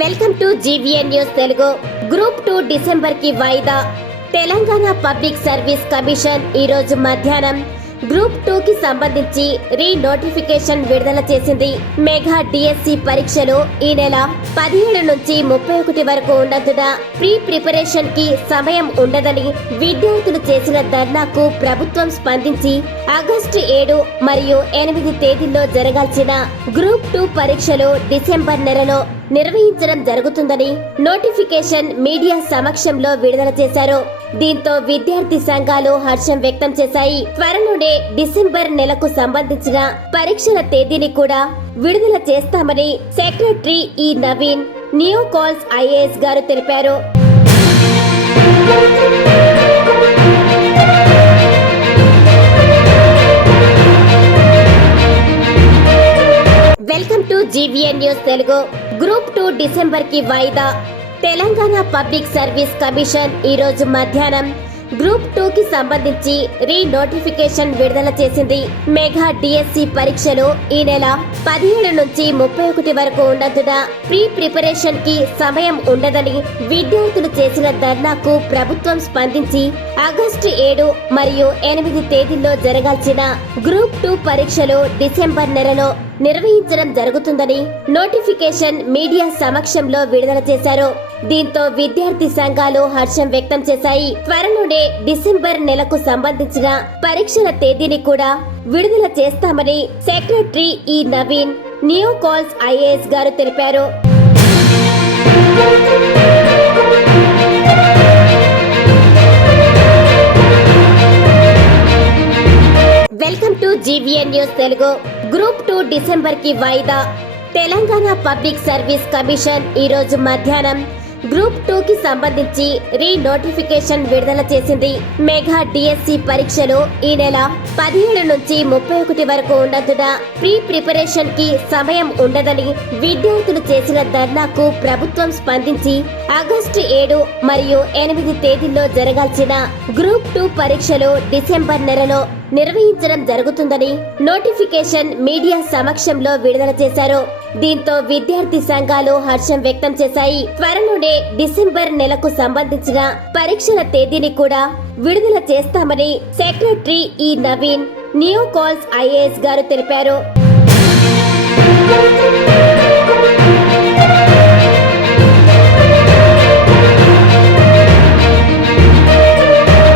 Welcome to GVN news Telugu. Group 2 December కి వాయిదా. Telangana public service commission ఈ రోజు మధ్యాహ్నం గ్రూప్ 2 కి సంబంధించి నోటిఫికేషన్ విడుదల చేసింది. మెగా డిఎస్సి పరీక్షలు ఈ నెల 17 నుంచి 31 వరకు ఉన్నందున ప్రిపరేషన్ కి సమయం ఉండదని విద్యార్థులు చేసిన ధర్నాకు ప్రభుత్వం స్పందించి ఆగస్టు 7 మరియు 8 తేదీల్లో జరగాల్సిన గ్రూప్ 2 పరీక్షలు డిసెంబర్ నెలలో నిర్వహించడం జరుగుతుందని నోటిఫికేషన్ మీడియా సమక్షంలో విడుదల చేశారు. దీంతో విద్యార్థి సంఘాలు హర్షం వ్యక్తం చేశాయి. త్వరలోనే డిసెంబర్ నెలకు సంబంధించిన పరీక్షల తేదీని కూడా విడుదల చేస్తామని సెక్రటరీ ఈ నవీన్ నియో కాల్స్ ఐఏఎస్ గారు తెలిపారు. Welcome to GVN news Telugu. Group 2 December కి వాయిదా. తెలంగాణ పబ్లిక్ సర్వీస్ కమిషన్ ఈ రోజు మధ్యాహ్నం గ్రూప్ 2 కి సంబంధించి నోటిఫికేషన్ విడుదల చేసింది. మెగా డిఎస్సి పరీక్షలు ఈ నెల 17 నుంచి 31 వరకు ఉన్నందున ప్రిపరేషన్ కి సమయం ఉండదని విద్యార్థులు చేసిన ధర్నాకు ప్రభుత్వం స్పందించి ఆగస్టు 7 మరియు 8 తేదీల్లో జరగాల్సిన గ్రూప్ 2 పరీక్షలు డిసెంబర్ నెలలో నిర్వహించడం జరుగుతుందని నోటిఫికేషన్ మీడియా సమక్షంలో విడుదల చేశారు. దీంతో విద్యార్థి సంఘాలు హర్షం వ్యక్తం చేశాయి. త్వరలోనే డిసెంబర్ నెలకు సంబంధించిన పరీక్షల తేదీని కూడా విడుదల చేస్తామని సెక్రటరీ ఈ నవీన్ నియో కాల్స్ ఐఏఎస్ గారు తెలిపారు. Welcome to GVN news Telugu. Group 2 December కి వాయిదా. తెలంగాణ పబ్లిక్ సర్వీస్ కమిషన్ ఈ రోజు మధ్యాహ్నం గ్రూప్ 2 కి సంబంధించి నోటిఫికేషన్ విడుదల చేసింది. మెగా డిఎస్సి పరీక్షలు ఈ నెల 17 నుంచి 31 వరకు ఉన్నందున ప్రిపరేషన్ కి సమయం ఉండదని విద్యార్థులు చేసిన ధర్నాకు ప్రభుత్వం స్పందించి ఆగస్టు 7 మరియు 8 తేదీల్లో జరగాల్సిన గ్రూప్ 2 పరీక్షలు డిసెంబర్ నెలలో నిర్వహించడం జరుగుతుందని నోటిఫికేషన్ మీడియా సమక్షంలో విడుదల చేశారు. దీంతో విద్యార్థి సంఘాలు హర్షం వ్యక్తం చేశాయి. త్వరలోనే డిసెంబర్ నెలకు సంబంధించిన పరీక్షల తేదీని కూడా విడుదల చేస్తామని సెక్రటరీ ఈ నవీన్ నియో కాల్స్ ఐఏఎస్ గారు తెలిపారు.